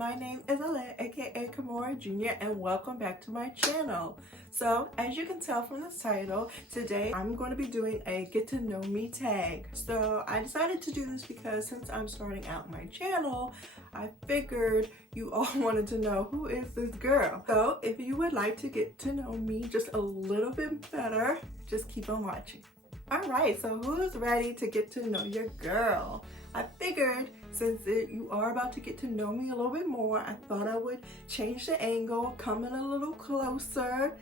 my name is Alea, aka Kimura Jr., and welcome back to my channel. So, as you can tell from this title, today I'm going to be doing a get to know me tag. So, I decided to do this because since I'm starting out my channel, I figured you all wanted to know who is this girl. So, if you would like to get to know me just a little bit better, just keep on watching. Alright, so who's ready to get to know your girl? I figured since you are about to get to know me a little bit more, I thought I would change the angle, come in a little closer,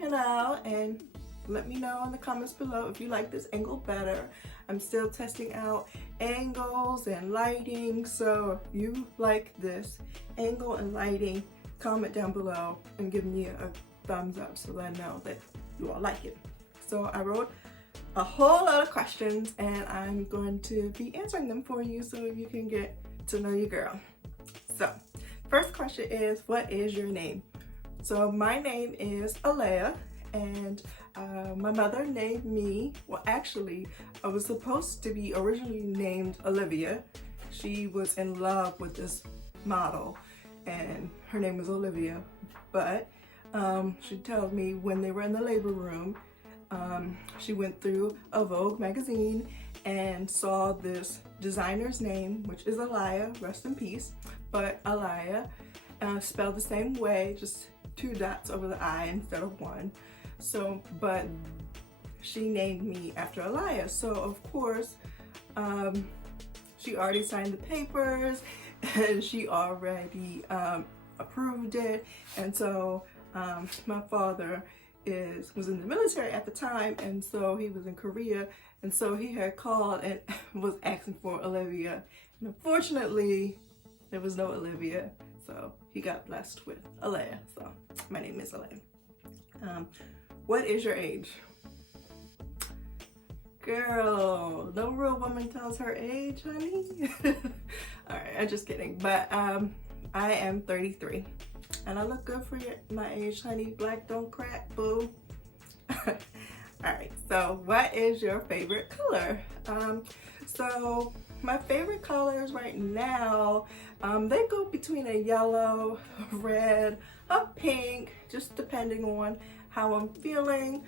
and let me know in the comments below if you like this angle better. I'm still testing out angles and lighting, so if you like this angle and lighting, comment down below and give me a thumbs up so that I know that you all like it. So I wrote a whole lot of questions and I'm going to be answering them for you so you can get to know your girl. So first question is, what is your name? So my name is Alea, and my mother named me, well actually I was supposed to be originally named Olivia. She was in love with this model and her name was Olivia, but she told me when they were in the labor room, she went through a Vogue magazine and saw this designer's name, which is Alaya, rest in peace, but Alaya spelled the same way, just 2 dots over the I instead of 1. So, but she named me after Alaya. So of course, she already signed the papers and she already approved it. And so my father was in the military at the time, and so he was in Korea, and so he had called and was asking for Olivia, and unfortunately there was no Olivia, so he got blessed with Alea. So my name is Alea. What is your age? Girl, no real woman tells her age, honey. All right, I'm just kidding, but I am 33. And I look good for my age, honey. Black don't crack, boo. Alright, so what is your favorite color? So my favorite colors right now, they go between a yellow, a red, a pink, just depending on how I'm feeling.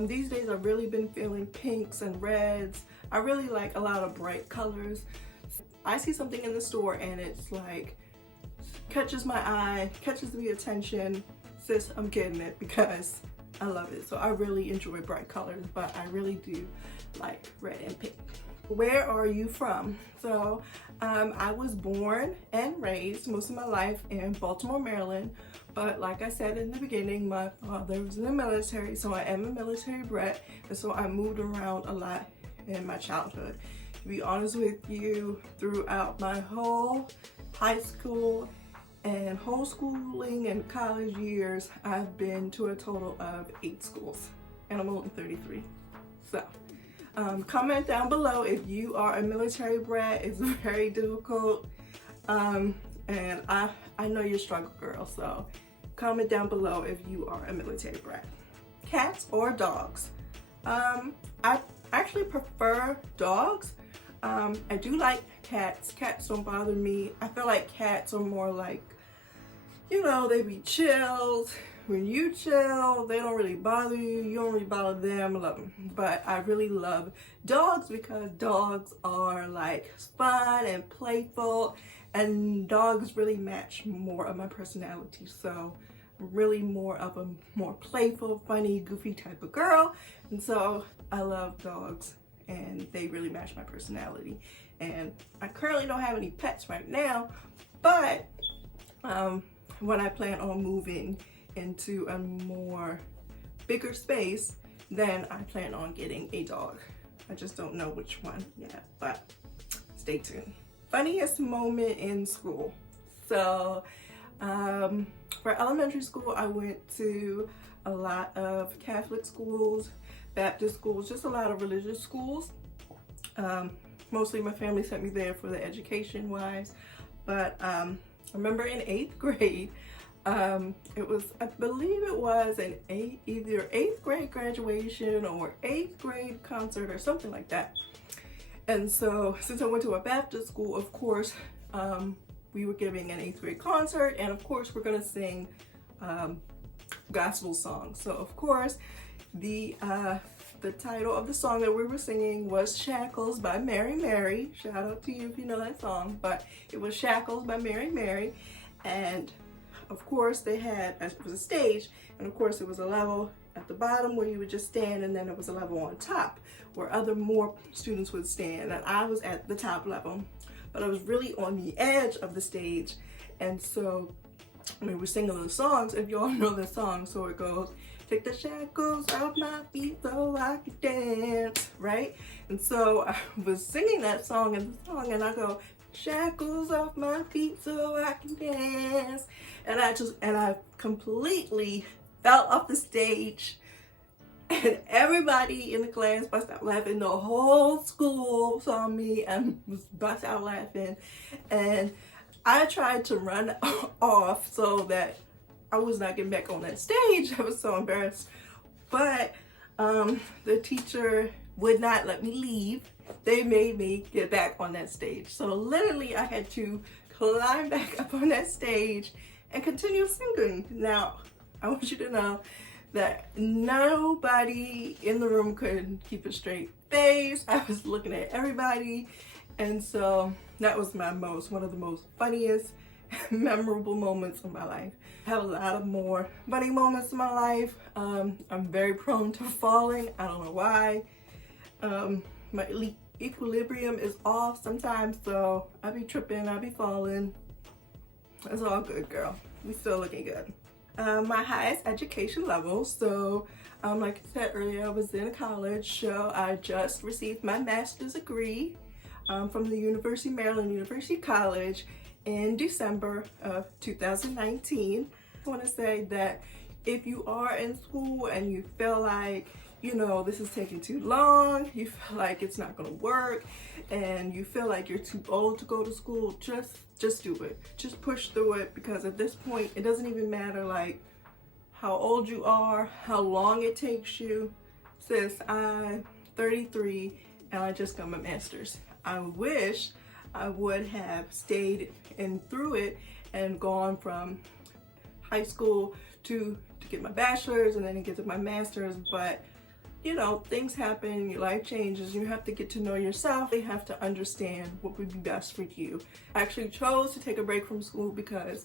These days I've really been feeling pinks and reds. I really like a lot of bright colors. I see something in the store and it's like, catches my eye, catches the attention, sis, I'm getting it because I love it. So I really enjoy bright colors, but I really do like red and pink. Where are you from? So I was born and raised most of my life in Baltimore, Maryland, but like I said in the beginning, my father was in the military, so I am a military brat, and so I moved around a lot in my childhood. To be honest with you, throughout my whole high school and homeschooling and college years, I've been to a total of 8 schools, and I'm only 33. So, comment down below if you are a military brat. It's very difficult, and I know you're a struggle girl, so comment down below if you are a military brat. Cats or dogs? I actually prefer dogs. I do like cats. Cats don't bother me. I feel like cats are more like, they be chilled. When you chill, they don't really bother you. You don't really bother them. I love them. But I really love dogs because dogs are like fun and playful, and dogs really match more of my personality. So I'm really more of a more playful, funny, goofy type of girl. And so I love dogs, and they really match my personality. And I currently don't have any pets right now, but when I plan on moving into a more bigger space, then I plan on getting a dog. I just don't know which one yet, but stay tuned. Funniest moment in school. So for elementary school, I went to a lot of Catholic schools, Baptist schools, just a lot of religious schools. Mostly my family sent me there for the education wise, but I remember in 8th grade, I believe it was either 8th grade graduation or 8th grade concert or something like that. And so since I went to a Baptist school, of course, we were giving an 8th grade concert, and of course we're gonna sing gospel songs. So of course the title of the song that we were singing was Shackles by Mary Mary. Shout out to you if you know that song, but it was Shackles by Mary Mary. And of course they had, it was a stage, and of course it was a level at the bottom where you would just stand, and then it was a level on top where more students would stand, and I was at the top level, but I was really on the edge of the stage. And so we were singing the songs, if y'all know the song. So it goes, take the shackles off my feet so I can dance, right? And so I was singing that song, and I go, shackles off my feet so I can dance. And I completely fell off the stage, and everybody in the class bust out laughing. The whole school saw me and was bust out laughing. And I tried to run off so that I was not getting back on that stage. I was so embarrassed. But the teacher would not let me leave. They made me get back on that stage. So literally I had to climb back up on that stage and continue singing. Now, I want you to know that nobody in the room could keep a straight face. I was looking at everybody. And so that was one of the most funniest, memorable moments of my life. I have a lot of more funny moments in my life. I'm very prone to falling. I don't know why. My equilibrium is off sometimes, so I be tripping, I be falling. It's all good, girl. We still looking good. My highest education level. So like I said earlier, I was in college, so I just received my master's degree from the University of Maryland, University College in December of 2019. I want to say that if you are in school and you feel like, you know, this is taking too long, you feel like it's not going to work, and you feel like you're too old to go to school, just do it. Just push through it, because at this point, it doesn't even matter like how old you are, how long it takes you. Sis, I'm 33 and I just got my master's. I wish I would have stayed and through it and gone from high school to get my bachelor's and then to get to my master's, but you know, things happen, your life changes, you have to get to know yourself, you have to understand what would be best for you. I actually chose to take a break from school because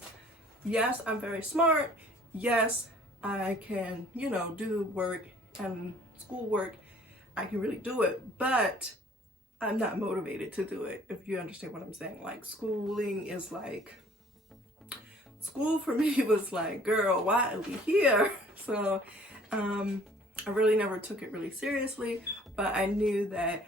yes, I'm very smart, yes, I can, you know, do work and schoolwork, I can really do it, but I'm not motivated to do it, if you understand what I'm saying. Like, schooling is like, school for me was like, girl, why are we here? So I really never took it really seriously, but I knew that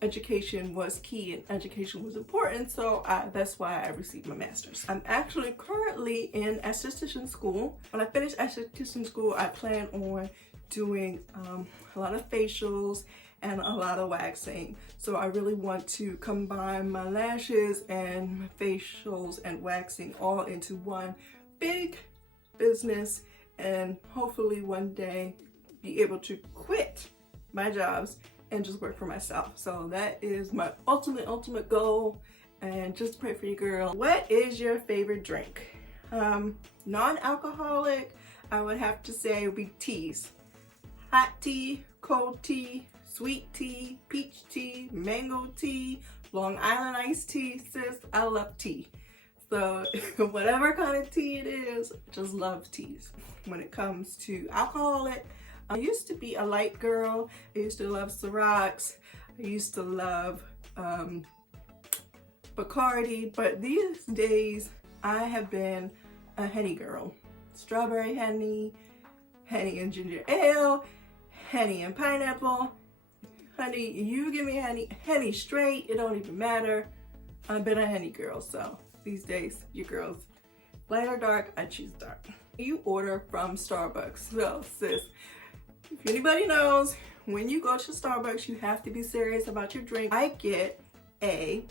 education was key and education was important, so that's why I received my master's. I'm actually currently in esthetician school. When I finish esthetician school, I plan on doing a lot of facials and a lot of waxing. So I really want to combine my lashes and my facials and waxing all into one big business, and hopefully one day be able to quit my jobs and just work for myself. So that is my ultimate goal, and just pray for you, girl. What is your favorite drink? Non-alcoholic, I would have to say would be teas. Hot tea, cold tea, sweet tea, peach tea, mango tea, Long Island iced tea. Sis, I love tea. So whatever kind of tea it is, just love teas. When it comes to alcoholic, I used to be a light girl. I used to love Cirocs. I used to love Bacardi, but these days I have been a Henny girl. Strawberry Henny, Henny and ginger ale, Henny and pineapple. Honey, you give me Henny straight, it don't even matter. I've been a Henny girl, so these days, your girls, light or dark, I choose dark. You order from Starbucks. So sis, if anybody knows, when you go to Starbucks, you have to be serious about your drink. I get a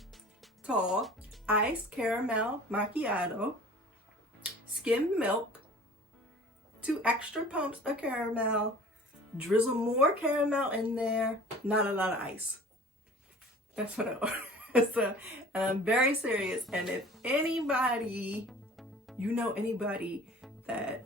tall iced caramel macchiato, skim milk, 2 extra pumps of caramel, drizzle more caramel in there, not a lot of ice. That's what I order. So, and I'm very serious. And if anybody, you know anybody that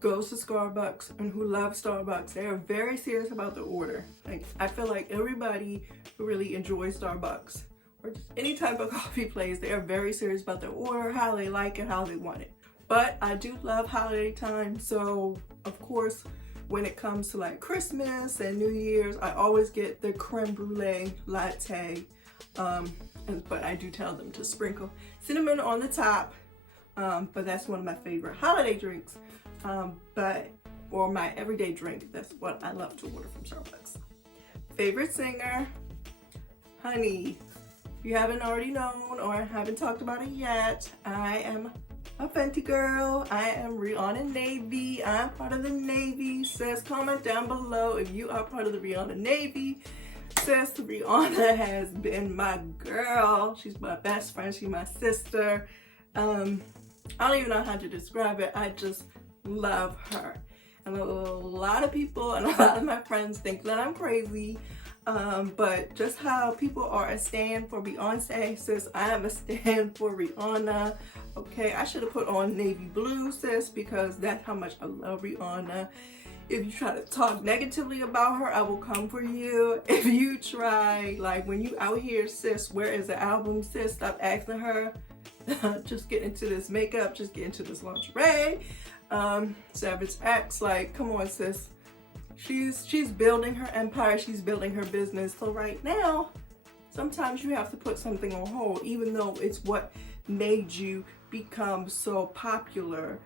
goes to Starbucks and who loves Starbucks, they are very serious about the order. Like, I feel like everybody who really enjoys Starbucks or just any type of coffee place, they are very serious about their order, how they like it, how they want it. But I do love holiday time, so of course when it comes to like Christmas and New Year's, I always get the creme brulee latte, but I do tell them to sprinkle cinnamon on the top, but that's one of my favorite holiday drinks, or my everyday drink. That's what I love to order from Starbucks. Favorite singer, honey, if you haven't already known or haven't talked about it yet, I am a Fenty girl. I am Rihanna Navy. I'm part of the Navy. Sis, comment down below if you are part of the Rihanna Navy. Sis, Rihanna has been my girl. She's my best friend. She's my sister. I don't even know how to describe it. I just love her. And a lot of people and a lot of my friends think that I'm crazy. But just how people are a stand for Beyonce, sis, I am a stand for Rihanna. Okay, I should have put on navy blue, sis, because that's how much I love Rihanna. If you try to talk negatively about her, I will come for you. If you try, like when you out here, sis, where is the album, sis? Stop asking her. Just get into this makeup, just get into this lingerie. Savage X, like, come on, sis. She's building her empire, she's building her business. So right now, sometimes you have to put something on hold, even though it's what made you become so popular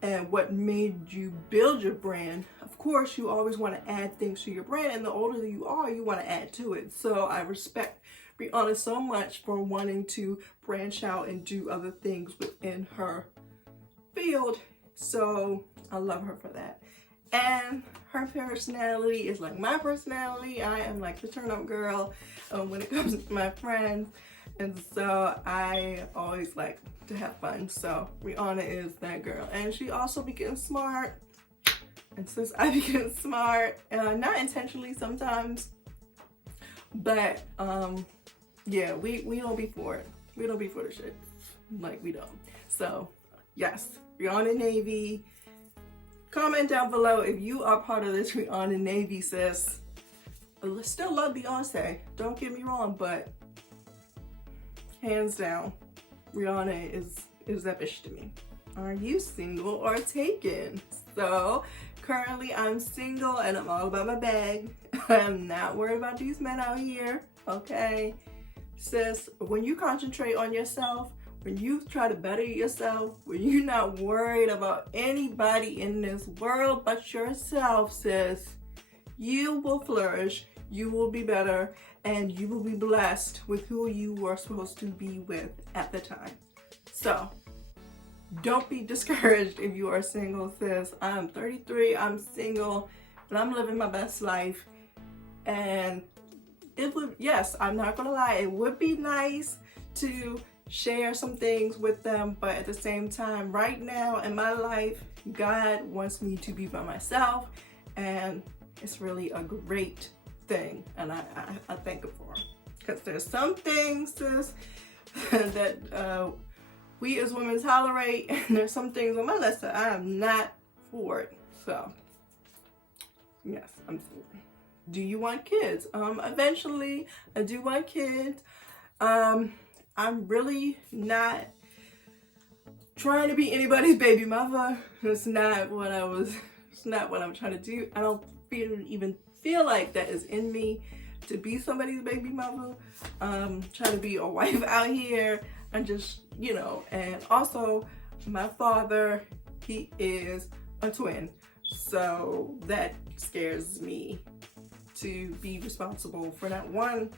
and what made you build your brand. Of course, you always want to add things to your brand, and the older you are, you want to add to it. So I respect Rihanna so much for wanting to branch out and do other things within her field. So I love her for that. And her personality is like my personality. I am like the turn up girl when it comes to my friends. And so I always like to have fun. So Rihanna is that girl. And she also be getting smart. And since I be getting smart, not intentionally sometimes, but yeah, we don't be for it. We don't be for the shit. Like, we don't. So yes, Rihanna Navy. Comment down below if you are part of this Rihanna Navy, sis. I still love Beyonce, don't get me wrong, but hands down, Rihanna is that bitch to me. Are you single or taken? So currently I'm single and I'm all about my bag. I'm not worried about these men out here, okay? Sis, when you concentrate on yourself, when you try to better yourself, when you're not worried about anybody in this world but yourself, sis, you will flourish, you will be better, and you will be blessed with who you were supposed to be with at the time. So don't be discouraged if you are single, sis. I'm 33, I'm single, and I'm living my best life. And it would, yes, I'm not gonna lie, it would be nice to share some things with them, but at the same time, right now in my life, God wants me to be by myself, and it's really a great thing, and I thank him for it. Because there's some things, sis, that we as women tolerate, and there's some things on my list that I am not for it. So yes, I'm single. Do you want kids? Eventually I do want kids. I'm really not trying to be anybody's baby mother. It's not what I'm trying to do. I don't even feel like that is in me to be somebody's baby mother. Trying to be a wife out here and just, you know, and also my father, he is a twin. So that scares me to be responsible for not one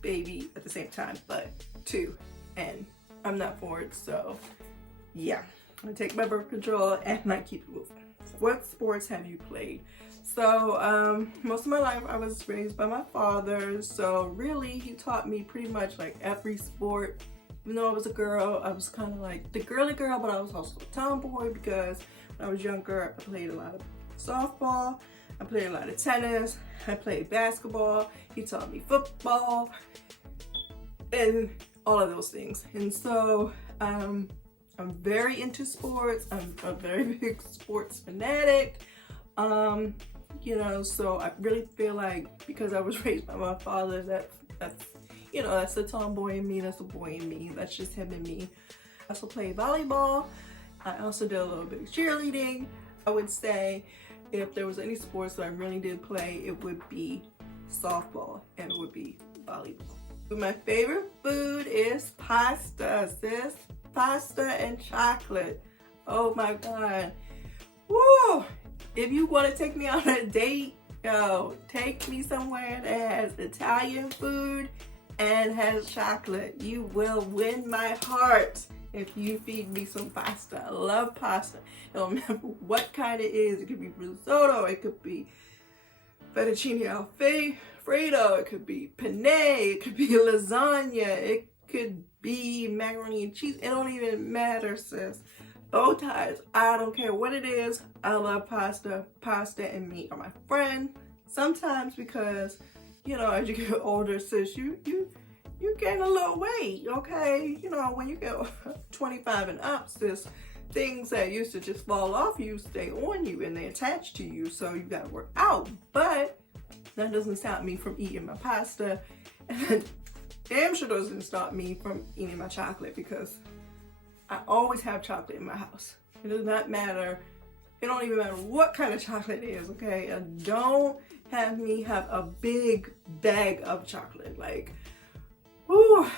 baby at the same time, but two, and I'm not for it. So yeah, I take my birth control and I keep it moving. So what sports have you played? So most of my life I was raised by my father, so really he taught me pretty much like every sport. Even though I was a girl, I was kind of like the girly girl, but I was also a tomboy because when I was younger I played a lot of softball, I played a lot of tennis, I played basketball, he taught me football. and all of those things. And so I'm very into sports. I'm a very big sports fanatic. You know, so I really feel like because I was raised by my father, that's you know, that's the tomboy in me, that's the boy in me, that's just him and me. I also play volleyball. I also did a little bit of cheerleading. I would say if there was any sports that I really did play, it would be softball and it would be volleyball. My favorite food is pasta, sis. Pasta and chocolate. Oh my God. Woo! If you want to take me on a date, yo, take me somewhere that has Italian food and has chocolate. You will win my heart if you feed me some pasta. I love pasta. It don't matter what kind it is. It could be risotto. It could be fettuccine alfredo. It could be penne. It could be lasagna. It could be macaroni and cheese. It don't even matter, sis. Bow ties. I don't care what it is. I love pasta. Pasta and meat are my friend. Sometimes because, you know, as you get older, sis, you gain a little weight, okay? You know, when you get 25 and up, sis, things that used to just fall off you stay on you and they attach to you, so you gotta work out. But that doesn't stop me from eating my pasta, and damn sure doesn't stop me from eating my chocolate, because I always have chocolate in my house. It does not matter. It don't even matter what kind of chocolate it is, okay? Don't have me have a big bag of chocolate. Like, whew,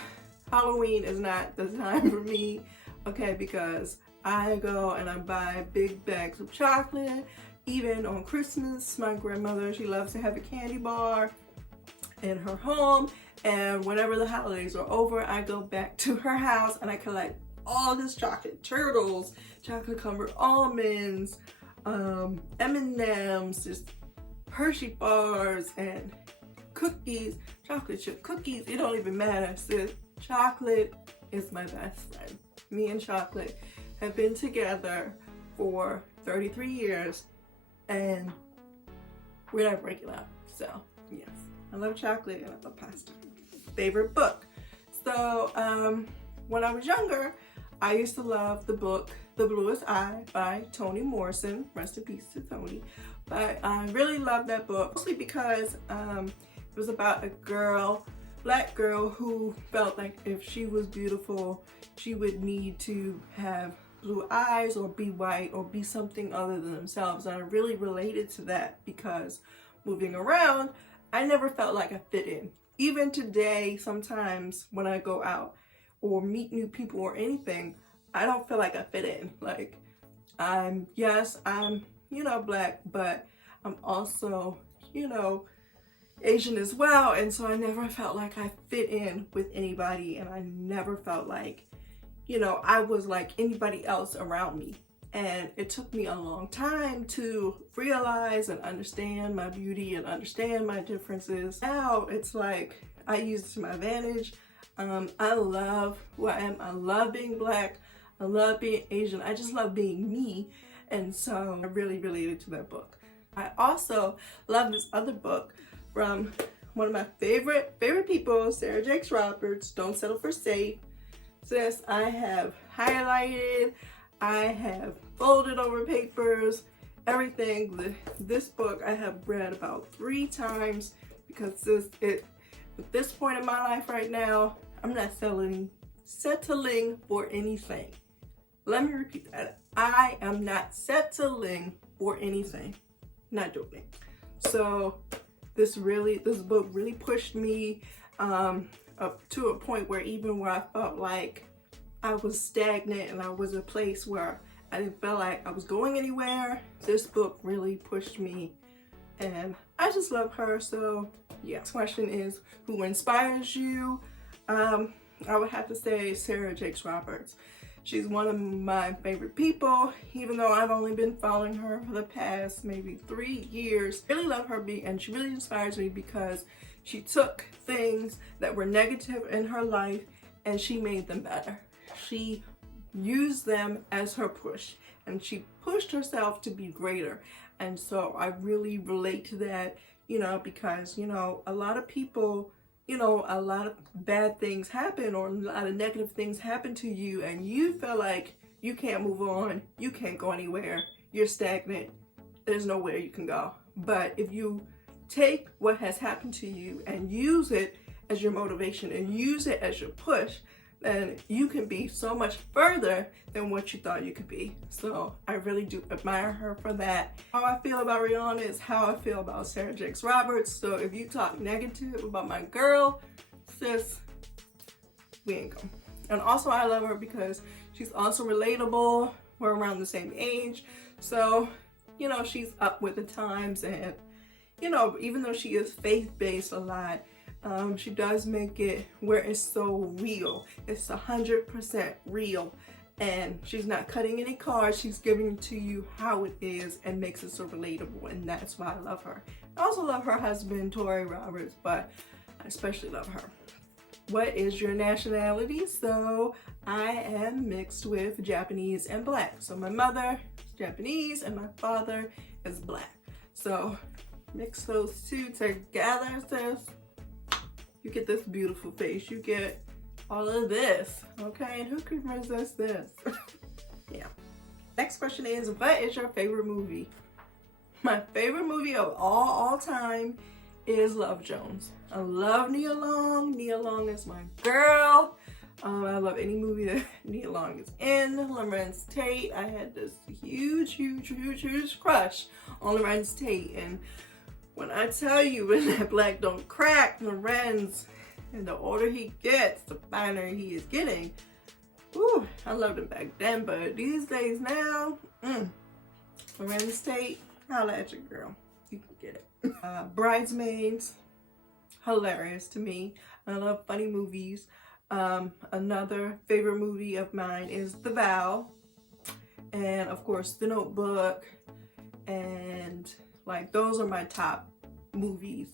Halloween is not the time for me, okay? Because I go and I buy big bags of chocolate. Even on Christmas, my grandmother, she loves to have a candy bar in her home. And whenever the holidays are over, I go back to her house and I collect all this chocolate, turtles, chocolate covered almonds, M&Ms, just Hershey bars and cookies, chocolate chip cookies. It don't even matter, sis. Chocolate is my best friend. Me and chocolate have been together for 33 years and we're not breaking up. So yes, I love chocolate and I love pasta. Favorite book. So when I was younger, I used to love the book The Bluest Eye by Toni Morrison. Rest in peace to Toni. But I really loved that book, mostly because it was about a girl, black girl, who felt like if she was beautiful, she would need to have blue eyes or be white or be something other than themselves. And I really related to that because moving around, I never felt like I fit in. Even today, sometimes when I go out or meet new people or anything, I don't feel like I fit in. Like, yes, I'm, you know, black, but I'm also, you know, Asian as well. And so I never felt like I fit in with anybody. And I never felt like, you know, I was like anybody else around me. And it took me a long time to realize and understand my beauty and understand my differences. Now it's like I use it to my advantage. I love who I am. I love being black. I love being Asian. I just love being me. And so I really related to that book. I also love this other book from one of my favorite people, Sarah Jakes Roberts, Don't Settle for Safe. Sis, I have highlighted, I have folded over papers, everything. This book I have read about 3 times because at this point in my life right now, I'm not settling for anything. Let me repeat that. I am not settling for anything. Not doing it. So this book really pushed me up to a point where even where I felt like I was stagnant and I was a place where I didn't feel like I was going anywhere, this book really pushed me and I just love her. So yeah, this question is, who inspires you? I would have to say Sarah Jakes Roberts. She's one of my favorite people, even though I've only been following her for the past maybe 3 years. I really love her and she really inspires me because she took things that were negative in her life and she made them better. She used them as her push and she pushed herself to be greater. And so I really relate to that, you know, because, you know, a lot of people you know, a lot of bad things happen or a lot of negative things happen to you and you feel like you can't move on, you can't go anywhere, you're stagnant, there's nowhere you can go. But if you take what has happened to you and use it as your motivation and use it as your push, then you can be so much further than what you thought you could be. So I really do admire her for that. How I feel about Rihanna is how I feel about Sarah Jakes Roberts. So if you talk negative about my girl, sis, we ain't going. And also I love her because she's also relatable. We're around the same age. So, you know, she's up with the times, and, you know, even though she is faith-based a lot, she does make it where it's so real. It's 100% real, and she's not cutting any cards. She's giving to you how it is and makes it so relatable, and that's why I love her. I also love her husband, Tory Roberts, but I especially love her. What is your nationality? So I am mixed with Japanese and Black. So my mother is Japanese and my father is Black. So mix those two together, sis. You get this beautiful face. You get all of this, okay? And who could resist this? Yeah. Next question is, what is your favorite movie? My favorite movie of all time is Love Jones. I love Nia Long. Nia Long is my girl. I love any movie that Nia Long is in. Lorenz Tate. I had this huge crush on Lorenz Tate, and when I tell you, when that black don't crack, Lorenz, and the older he gets, the finer he is getting. Ooh, I loved him back then, but these days now, Lorenz Tate, holla at your girl. You can get it. Bridesmaids, hilarious to me. I love funny movies. Another favorite movie of mine is The Vow, and of course The Notebook, and like those are my top movies.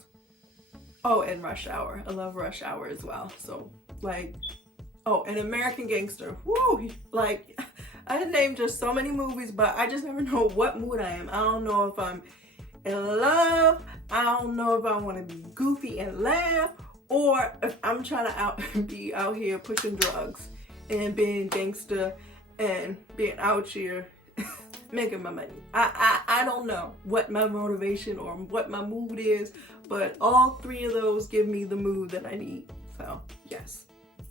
Oh, and Rush Hour. I love Rush Hour as well. So like, oh, and American Gangster. Woo! Like, I named just so many movies, but I just never know what mood I am. I don't know if I'm in love. I don't know if I want to be goofy and laugh, or if I'm trying to be out here pushing drugs and being gangster and being out here making my money. I don't know what my motivation or what my mood is, but all three of those give me the mood that I need. So yes,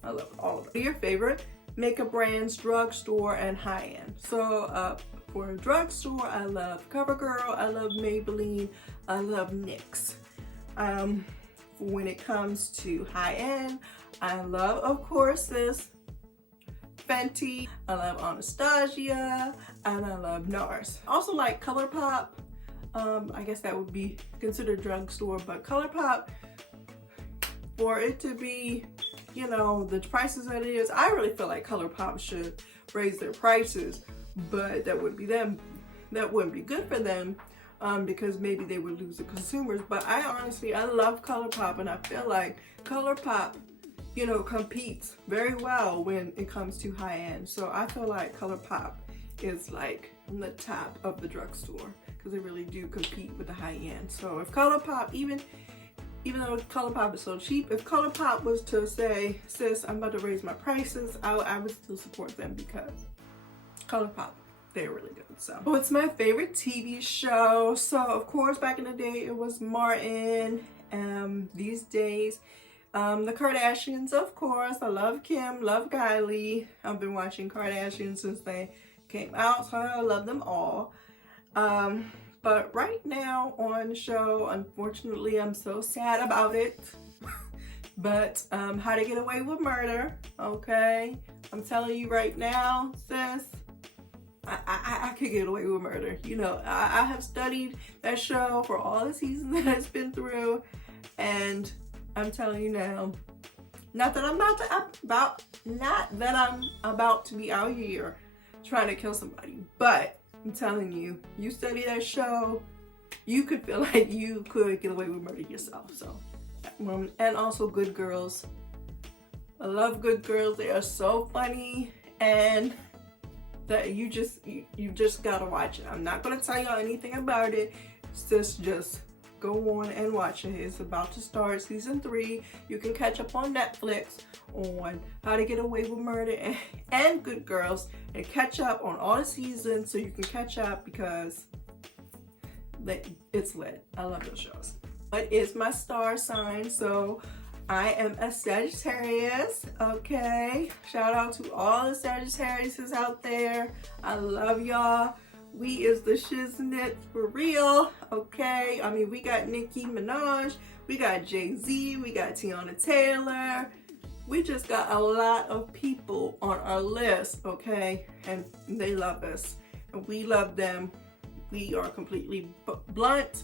I love all of them. Your favorite makeup brands, drugstore, and high-end. So for a drugstore, I love CoverGirl, I love Maybelline, I love NYX. When it comes to high-end, I love, of course, this Fenty, I love Anastasia, and I love NARS. Also like ColourPop. I guess that would be considered drugstore, but ColourPop, for it to be, you know, the prices that it is, I really feel like ColourPop should raise their prices, but that wouldn't be them. That wouldn't be good for them, because maybe they would lose the consumers. But I love ColourPop, and I feel like ColourPop, you know, competes very well when it comes to high end. So I feel like ColourPop is like on the top of the drugstore because they really do compete with the high end. So if ColourPop, even though ColourPop is so cheap, if ColourPop was to say, sis, I'm about to raise my prices, I would still support them because ColourPop, they're really good. So what's my favorite TV show? So of course back in the day it was Martin. These days the Kardashians, of course. I love Kim, love Kylie. I've been watching Kardashians since they came out, so I love them all. But right now on the show, unfortunately, I'm so sad about it. But How to Get Away with Murder, okay? I'm telling you right now, sis, I could get away with murder. You know, I have studied that show for all the seasons that it's been through, and I'm telling you now, not that I'm about to be out here trying to kill somebody, but I'm telling you, you study that show, you could feel like you could get away with murder yourself. So, and also Good Girls. I love Good Girls. They are so funny, and that you just gotta watch it. I'm not gonna tell y'all anything about it. Just go on and watch it. It's about to start season 3. You can catch up on Netflix on How to Get Away with Murder and Good Girls, and catch up on all the seasons so you can catch up because it's lit. I love those shows. What is my star sign? So I am a Sagittarius, okay? Shout out to all the Sagittariuses out there. I love y'all. We is the shiznit for real, okay? I mean, we got Nicki Minaj, we got Jay-Z, we got Tiana Taylor. We just got a lot of people on our list, okay? And they love us, and we love them. We are completely blunt.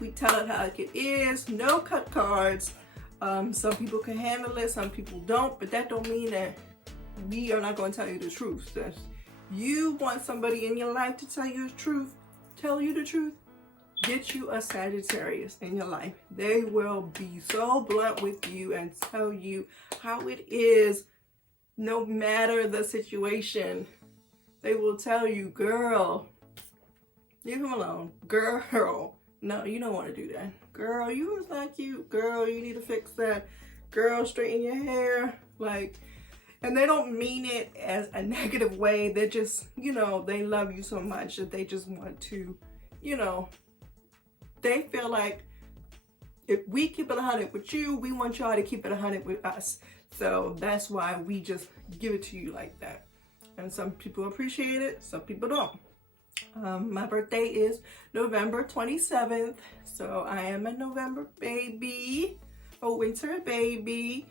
We tell it how it is, no cut cards. Some people can handle it, some people don't, but that don't mean that we are not going to tell you the truth. That you want somebody in your life to tell you the truth, get you a Sagittarius in your life. They will be so blunt with you and tell you how it is, no matter the situation. They will tell you, girl, leave him alone. Girl, no, you don't want to do that. Girl, you was not cute. Girl, you need to fix that. Girl, straighten your hair. Like, and they don't mean it as a negative way. They just, you know, they love you so much that they just want to, you know, they feel like if we keep it 100 with you, we want y'all to keep it 100 with us. So that's why we just give it to you like that. And some people appreciate it, some people don't. My birthday is November 27th, so I am a November baby, a winter baby.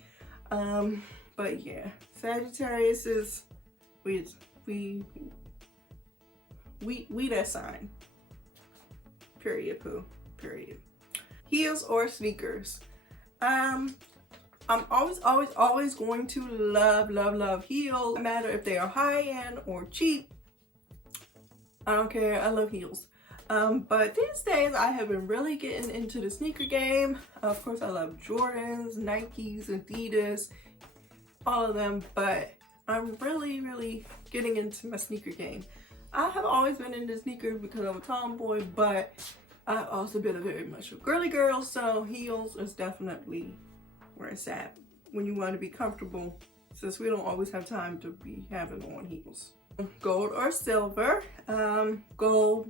But yeah, Sagittarius is we that sign. Period, poo. Period. Heels or sneakers? I'm always going to love heels. No matter if they are high end or cheap. I don't care. I love heels. But these days I have been really getting into the sneaker game. Of course, I love Jordans, Nikes, Adidas, all of them. But I'm really getting into my sneaker game. I have always been into sneakers because I'm a tomboy, but I've also been a very much a girly girl. So heels is definitely where it's at when you want to be comfortable, since we don't always have time to be having on heels. Gold or silver? Gold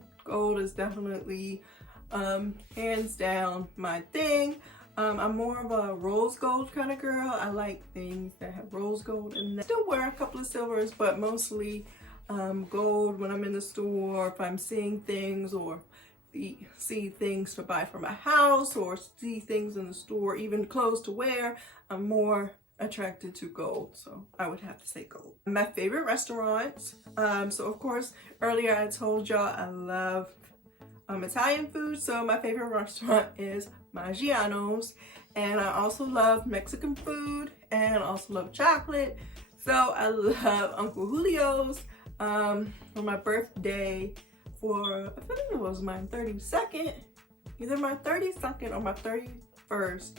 is definitely hands down my thing. I'm more of a rose gold kind of girl. I like things that have rose gold in them. Still wear a couple of silvers, but mostly gold when I'm in the store, if I'm seeing things or see things to buy for my house or see things in the store, even clothes to wear. I'm more attracted to gold, so I would have to say gold. My favorite restaurants, so of course earlier I told y'all I love Italian food, so my favorite restaurant is Maggiano's, and I also love Mexican food and I also love chocolate, so I love Uncle Julio's. For my birthday, I think it was my 32nd, either my 32nd or my 31st.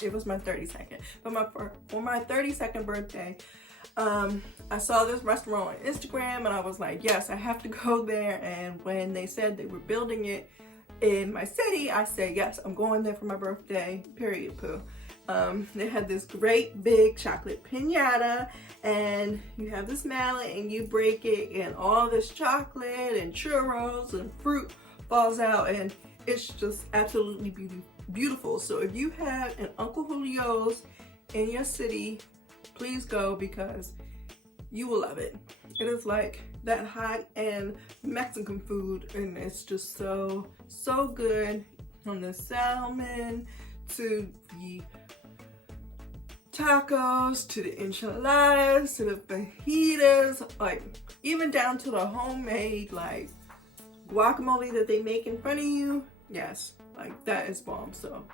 It was my 32nd, but for my 32nd birthday, I saw this restaurant on Instagram and I was like, yes, I have to go there. And when they said they were building it in my city, I said, yes, I'm going there for my birthday, period, poo. They had this great big chocolate piñata, and you have this mallet and you break it and all this chocolate and churros and fruit falls out, and it's just absolutely beautiful. So if you have an Uncle Julio's in your city, please go because you will love it. It is like that high-end Mexican food, and it's just so good. From the salmon to the tacos to the enchiladas to the fajitas, like even down to the homemade like guacamole that they make in front of you. Yes, like that is bomb. So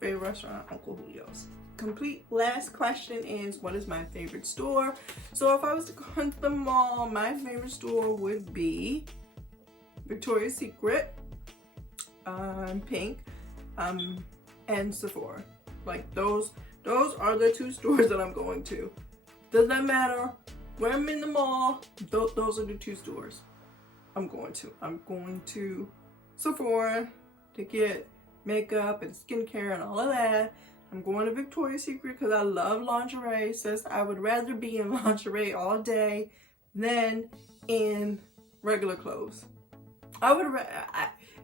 favorite restaurant, Uncle Julio's. Complete last question is, what is my favorite store? So if I was to go into the mall, my favorite store would be Victoria's Secret, Pink, and Sephora. Like those are the 2 stores that I'm going to. Does not matter where I'm in the mall, those are the 2 stores I'm going to. I'm going to Sephora to get makeup and skincare and all of that. I'm going to Victoria's Secret because I love lingerie. Says I would rather be in lingerie all day than in regular clothes.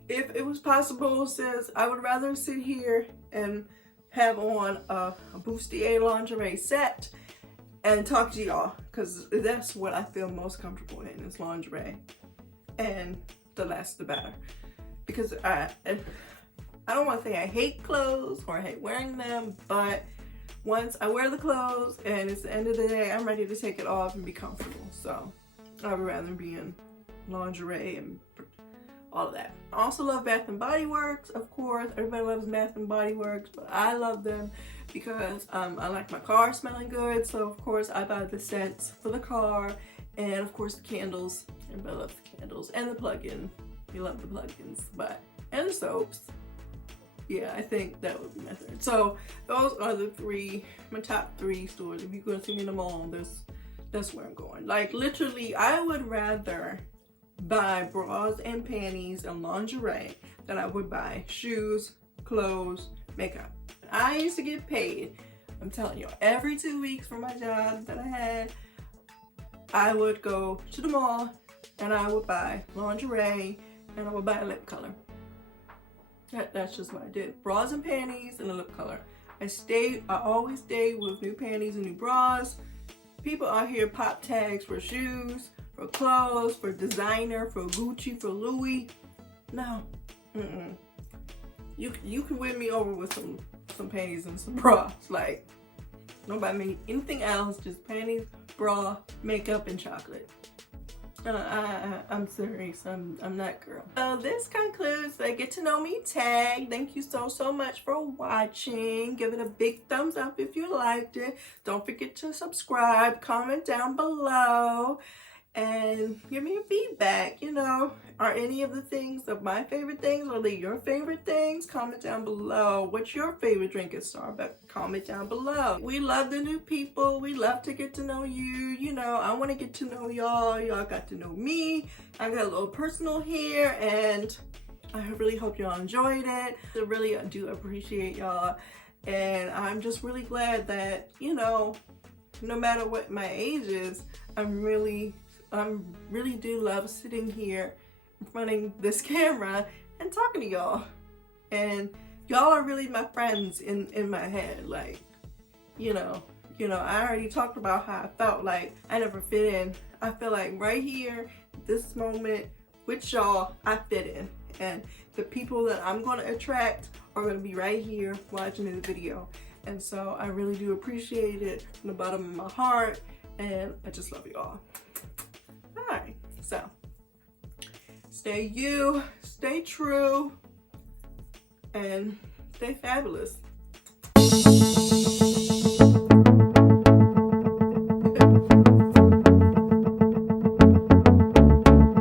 If it was possible, says I would rather sit here and have on a bustier lingerie set and talk to y'all, because that's what I feel most comfortable in, is lingerie. And the less the better. Because I don't want to say I hate clothes or I hate wearing them, but once I wear the clothes and it's the end of the day, I'm ready to take it off and be comfortable. So I would rather be in lingerie and all of that. I also love Bath and Body Works, of course. Everybody loves Bath and Body Works, but I love them because I like my car smelling good. So of course I buy the scents for the car, and of course the candles. Everybody loves the candles, and the plug-in. We love the plugins, and the soaps. Yeah, I think that would be my third. So those are my top three stores. If you're gonna see me in the mall, that's where I'm going. Like literally, I would rather buy bras and panties and lingerie than I would buy shoes, clothes, makeup. I used to get paid, I'm telling you, every 2 weeks for my job that I had, I would go to the mall and I would buy lingerie and I would buy a lip color. That's just what I did. Bras and panties and a lip color. I always stay with new panties and new bras. People out here pop tags for shoes, for clothes, for designer, for Gucci, for Louis. No. You can win me over with some panties and some bras. Like, nobody made anything else, just panties, bra, makeup, and chocolate. I'm serious. I'm that girl. So this concludes the Get to Know Me tag. Thank you so much for watching. Give it a big thumbs up if you liked it. Don't forget to subscribe, comment down below, and give me your feedback. You know, are any of the things of my favorite things? Are they your favorite things? Comment down below. What's your favorite drink at Starbucks? Comment down below. We love the new people. We love to get to know you. You know, I want to get to know y'all. Y'all got to know me. I got a little personal here, and I really hope y'all enjoyed it. I really do appreciate y'all, and I'm just really glad that, you know, no matter what my age is, I really do love sitting here in front of this camera and talking to y'all. And y'all are really my friends in my head. Like, you know, I already talked about how I felt like I never fit in. I feel like right here, this moment with y'all, I fit in. And the people that I'm going to attract are going to be right here watching this video. And so I really do appreciate it from the bottom of my heart. And I just love you all. Alright, so stay you, stay true, and stay fabulous.